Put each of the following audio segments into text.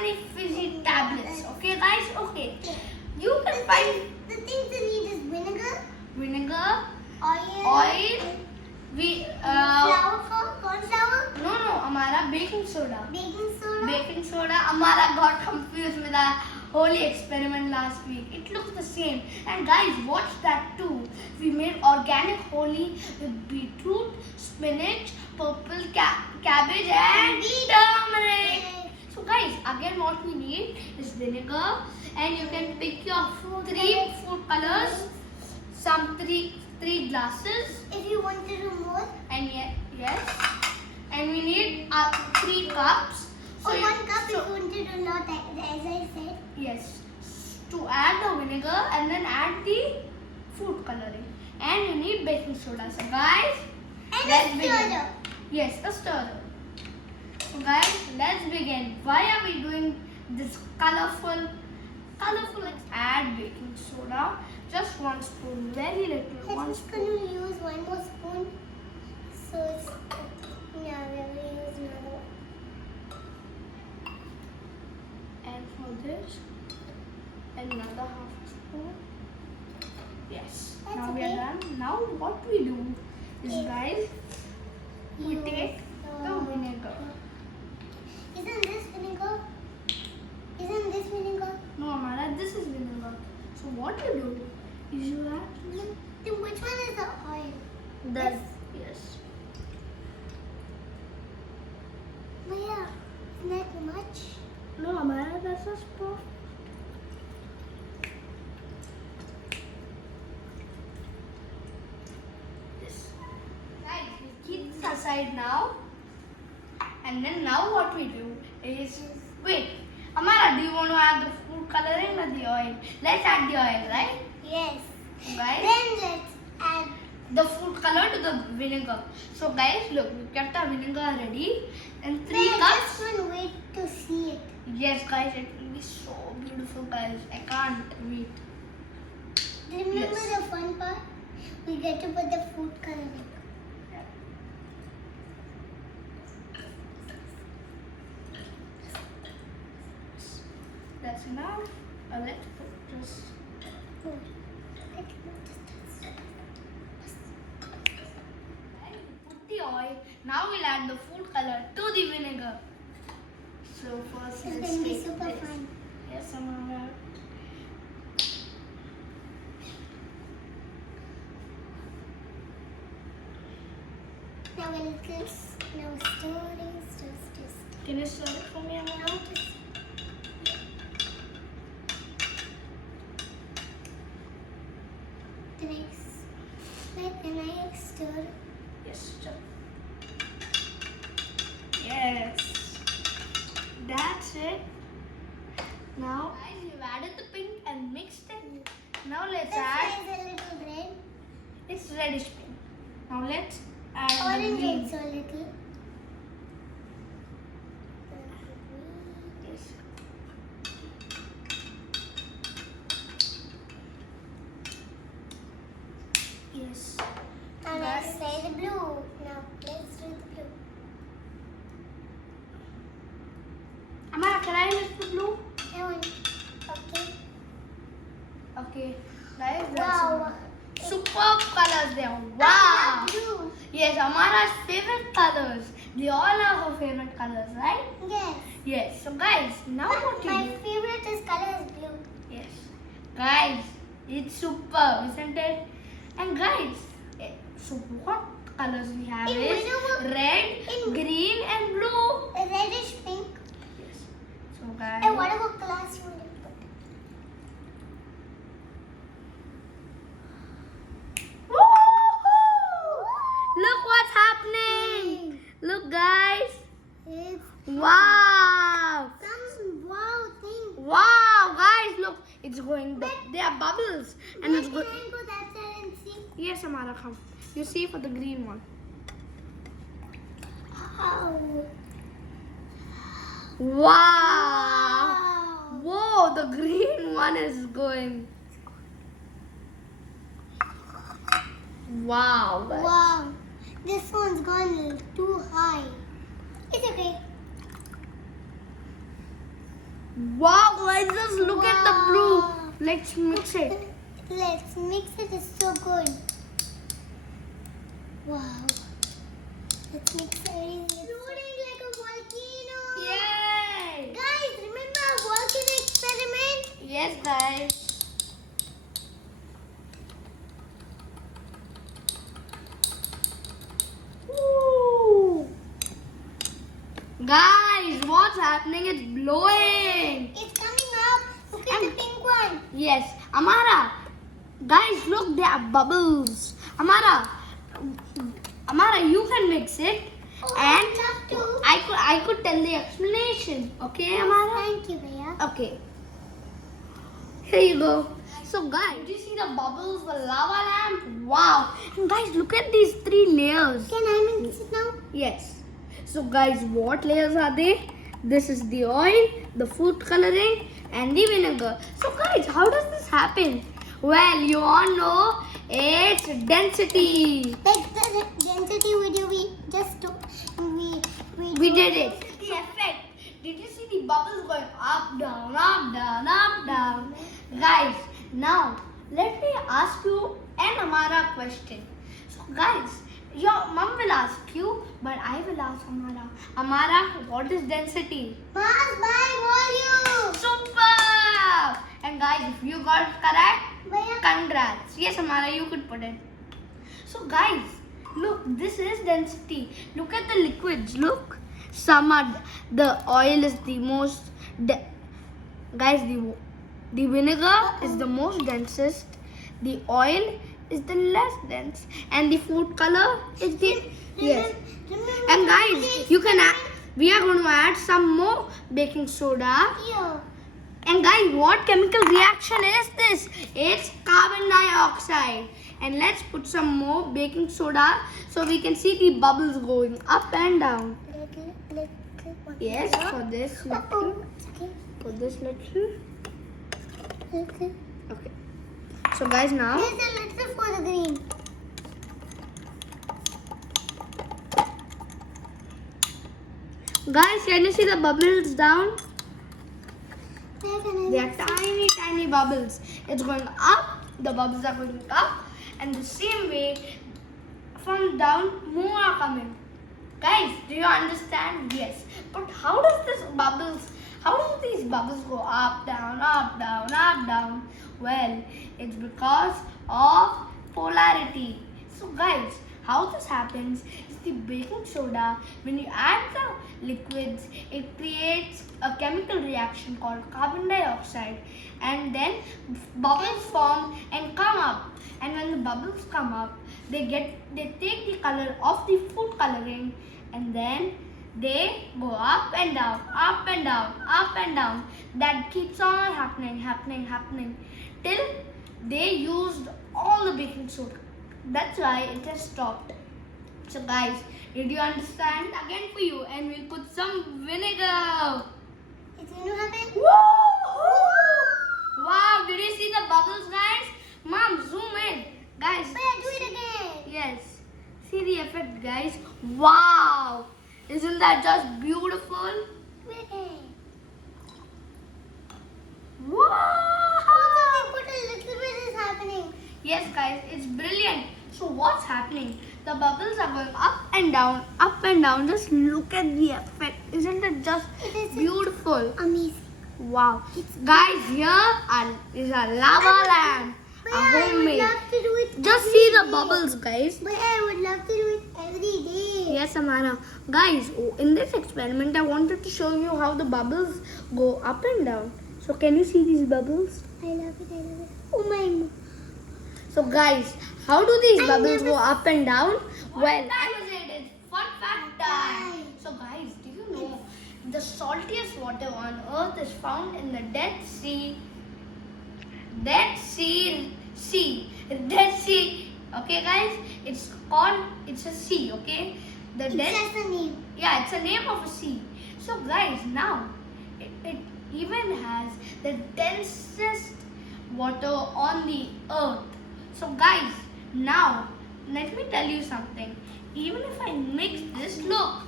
many fizzy tablets. Okay, guys. Okay. You can find The things you need is vinegar, oil, corn flour, No, Amara, baking soda. baking soda. Amara got confused with our holy experiment last week. It looks the same. And guys, watch that too. We made organic holy with beetroot, spinach, purple cabbage, and turmeric. So guys, again what we need is vinegar, and you can pick your three food colors, some three glasses, If you want to do more, and yes, and we need 3 cups. or 1 cup if you want to do a lot, as I said. Yes, to add the vinegar and then add the food coloring, and you need baking soda. So guys, And let's a begin. stirrer. Yes, a stirrer. So guys, let's begin. Why are we doing this colorful? Add baking soda. Just 1 spoon, very little. I'm 1 just going spoon. to use 1 more spoon. So it's, yeah, we're going to use another one. And for this, another half spoon. Yes. That's Now we okay. are done. Now what we do is, Yes. guys, we Use, take the vinegar. Isn't this vinegar? Isn't this vinegar? No, Amara, this is vinegar. So what you do is you add Then which one is the oil? this. Yes. But yeah, isn't that too much? No, Amara, that's a spoon. This. Guys, we keep this aside now. And then now what we do is, wait, Amara, do you want to add the food coloring or the oil? Let's add the oil, right? Yes. Guys, Then let's add. the food color to the vinegar. So guys, look, we kept our vinegar ready. And 3 Then I cups. just can't wait to see it. Yes, guys, it will be so beautiful, guys. I can't wait. Remember Yes. the fun part? We get to put the food coloring. That's enough. Let's put this. Oh. Put the oil. Now we'll add the food color to the vinegar. So first, It's let's going to be take super this. fun. Yes, Amara. Now we'll just stirring. Can you stir it for me, Amara? Now just the next. Can I stir? Yes, stir. Yes. That's it. Now, guys, you've added the pink and mixed it. Now let's add. This is a little red. It's reddish pink. Now let's add the Orange green. also a little. Yes. Yes. Now let's say the blue. Now let's do the blue. Amara, can I use the blue? That one. Okay. Okay. Guys, that's Wow. superb colors there. I Wow. love blue. Yes, Amara's favorite colors. They all are her favorite colors, right? Yes. Yes. So guys, now what you My do? favorite is color is blue. Yes. Guys, it's superb, isn't it? And guys, so what colors we have In is winter- red, in- green and blue. A reddish pink. Yes. So guys, And what about glass you want to put? Woohoo! Look what's happening. Look guys. It's Wow. some wow thing. Wow, guys, look. It's going, there are bubbles. And it's Can good. I go that side and see? Yes, Amara, come. You see for the green one. Oh. Wow. Whoa, the green one is going. Wow. guys. Wow. This one's gone too high. It's okay. Wow, guys, just look at the blue. Let's mix it. Let's mix it. It's so good. Wow. Let's mix everything. It's floating like a volcano. Yay! Guys, remember our volcano experiment? Yes, guys. Woo! Guys, what's happening? It's blowing. It's coming up. Look at the pink one. Yes, Amara. Guys, look, there are bubbles. Amara, you can mix it, Oh, and I'd love to. I could tell the explanation. Okay, Amara? Thank you, Bhaiya. Okay. Here you go. So guys, did you see the bubbles, the lava lamp? Wow. And guys, look at these 3 layers. Can I mix it now? Yes. So guys, what layers are they? This is the oil, the food coloring, and the vinegar. So guys, how does this happen? Well, you all know it's density. Like the density video we just took. We did it. The effect. Did you see the bubbles going up, down, up, down, up, down? Guys, now let me ask you an Amara question. So guys, your mom will ask you, but I will ask Amara. Amara, what is density? Mass by volume. Super! And guys, if you got it correct, Bhaiya. congrats. Yes, Amara, you could put it. So guys, look, this is density. Look at the liquids. Look, some are the oil is the most. Guys, the vinegar is the most densest. The oil is the less dense, and the food color is the yes. Remember And guys, you can add. We are going to add some more baking soda. here. And guys, what chemical reaction is this? It's carbon dioxide. And let's put some more baking soda so we can see the bubbles going up and down. Yes, for this little. Okay. For this little. Okay. Okay. So guys, now. There's a little for the green. Guys, can you see the bubbles down? Where can I They are mix it? tiny, tiny bubbles. It's going up. The bubbles are going up. And the same way, from down, more are coming. Guys, do you understand? Yes. But how do these bubbles go up, down, up, down, up, down? Well, it's because of polarity. So guys, how this happens is the baking soda, when you add the liquids, it creates a chemical reaction called carbon dioxide, and then bubbles form and come up. And when the bubbles come up, they take the color of the food coloring, and then they go up and down, up and down, up and down. That keeps on happening till they used all the baking soda. That's why it has stopped. So guys, did you understand? Again for you, and we'll put some vinegar. It's going to happen. Wow, did you see the bubbles, guys? Mom, zoom in. Guys, Wait, do it again. yes. See the effect, guys. Wow. Isn't that just beautiful? Wait. Wow. Also, we put a little bit is happening. Yes, guys, it's brilliant. So what's happening? The bubbles are going up and down, up and down. Just look at the effect. Isn't it just It is beautiful? amazing. Wow. Guys, here is a lava lamp. But A I would homemade. love to do it. Just every see the day. bubbles, guys. But I would love to do it every day. Yes, Amara. Guys, in this experiment, I wanted to show you how the bubbles go up and down. So can you see these bubbles? I love it. Oh my. So guys, how do these I bubbles never- go up and down? Well, I was it. It's fun fact time. So guys, do you know the saltiest water on earth is found in the Dead Sea? Dead Sea. Okay, guys, it's a sea. Okay, the It's Dead. just a name. Yeah, it's a name of a sea. So guys, now it even has the densest water on the earth. So guys, now let me tell you something. Even if I mix this, look,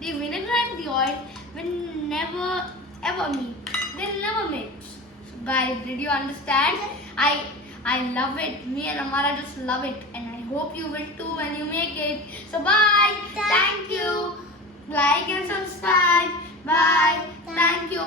the vinegar and the oil will never ever meet. They'll Guys, did you understand? I love it. Me and Amara just love it, and I hope you will too when you make it. So bye. Thank you. Like and subscribe. Bye. Thank you.